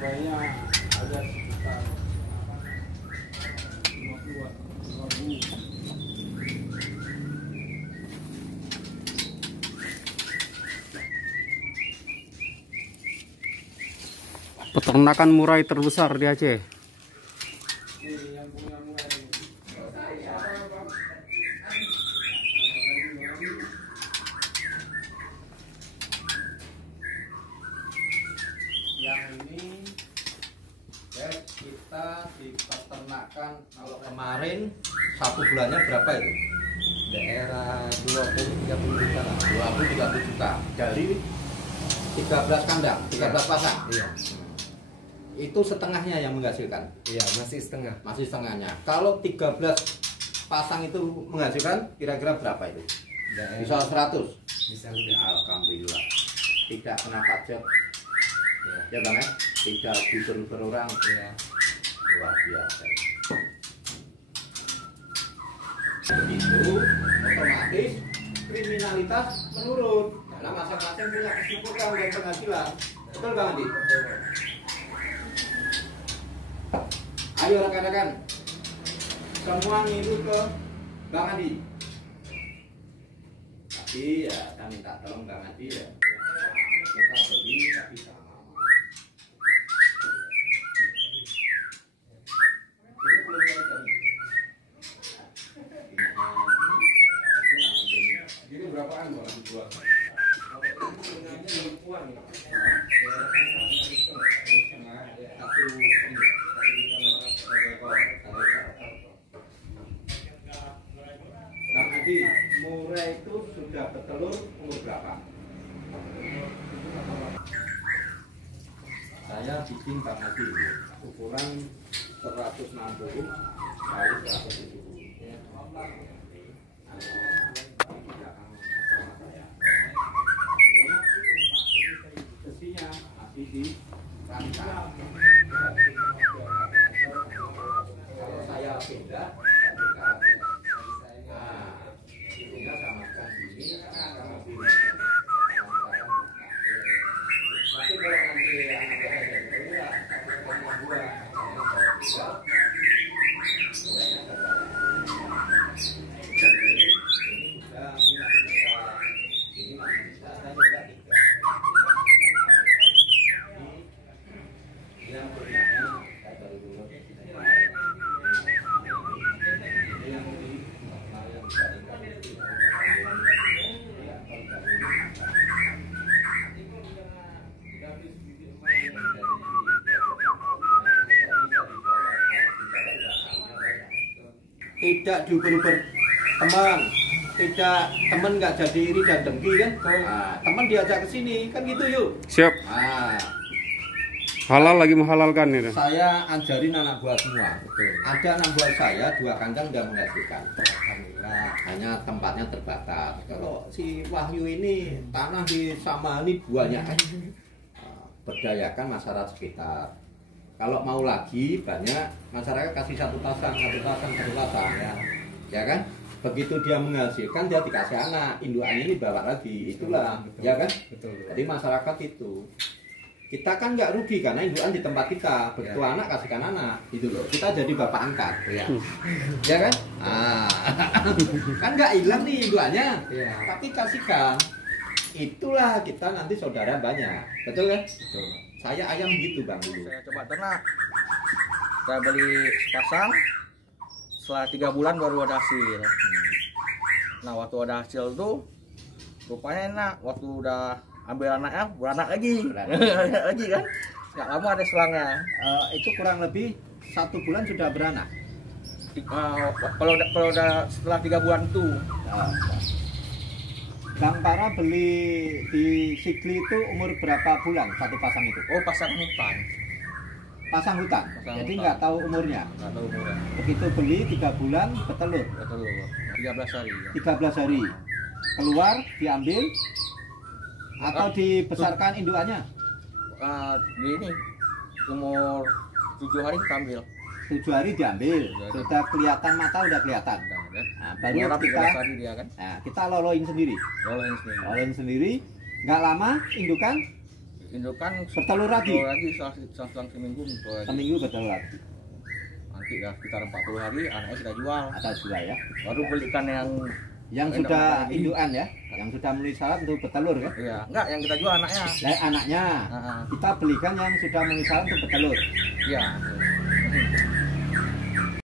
murahnya ada sekitar 50-an. Peternakan murai terbesar di Aceh. Yang ini kita di peternakan, kalau kemarin satu bulannya berapa itu? Daerah 20-30 juta, 20-30 juta dari 13 kandang, 13 pasang. Iya. Itu setengahnya yang menghasilkan. Iya, masih setengah. Masih setengahnya. Kalau 13 pasang itu menghasilkan kira-kira berapa itu? Bisa 100. Bisa lebih. Alhamdulillah. Tidak kena pajak. Ya Bang ya? Tidak diuber-uber orang. Iya. Luar biasa. Begitu otomatis kriminalitas menurun. Karena masing-masing punya kesibukan dan penghasilan. Betul Bang Andi? Ayo rekan-rekan, semua ngilu ke Bang Andi. Tapi ya kita minta tolong Bang Andi ya. Kita beli tapi sama. Ini berapaan Bang Andi jual? Bang Adi, murai itu sudah bertelur umur berapa? Saya bikin Bang Adi ukuran 160 kali 170. Besinya masih di rancang. Kalau saya pindah, sehingga samakan sini sama sini. Tapi kalau nanti anak saya sama gua, tidak diuber-uber teman, tidak teman nggak jadi iri dan dengki kan? Nah, teman diajak ke sini kan gitu yuk. Siap. Nah, Halal lagi menghalalkan ini. saya ajarin anak buah semua. Betul. Ada anak buah saya 2 kandang udah menghasilkan. Alhamdulillah. Hanya tempatnya terbatas. Kalau si Wahyu ini tanah di Samani banyak. Berdayakan masyarakat sekitar. Kalau mau lagi banyak masyarakat kasih satu pasang ya kan? Begitu dia menghasilkan dia dikasih anak, indukannya ini bawa lagi, itulah, betul. ya kan? Betul. Jadi masyarakat itu kita kan nggak rugi karena indukan di tempat kita, begitu anak kasihkan anak, gitu loh. Kita jadi bapak angkat, ya kan? Kan nggak hilang nih indukannya, tapi kasihkan. Itulah kita nanti saudara banyak, betul kan? Betul. Saya ayam gitu bang dulu. Saya coba ternak. Saya beli sepasang. Setelah 3 bulan baru ada hasil. Nah waktu ada hasil tuh rupanya enak. Waktu udah ambil anaknya beranak lagi. Lagi kan? Nggak lama ada selangnya. Itu kurang lebih 1 bulan sudah beranak. Kalau udah setelah 3 bulan tuh. Bang Para beli di Sigli itu umur berapa bulan satu pasang itu? Oh pasang hutan. Pasang hutan. Pasang Jadi hutan. nggak tahu umurnya. Nggak tahu umurnya. Begitu beli 3 bulan bertelur. Betul. 13 hari. 13 hari. Keluar diambil atau dibesarkan indukannya? Di ini umur 7 hari kita ambil. 7 hari diambil. Sudah kelihatan mata udah kelihatan. Nah, baru kita hari dia kan. Nah, kita loloin sendiri. Loloin sendiri. Loloin sendiri. Nggak lama indukan indukan Bertelur lagi? selang seminggu bertelur lagi. Seminggu betul lagi. Nanti ya sekitar 40 hari anaknya kita jual. Ada jual ya. Baru belikan Yang enak sudah lagi. indukan ya, yang sudah memenuhi syarat untuk bertelur kan? Iya, enggak yang kita jual anaknya. Nah, anaknya Heeh. kita belikan yang sudah memenuhi syarat untuk bertelur. Iya.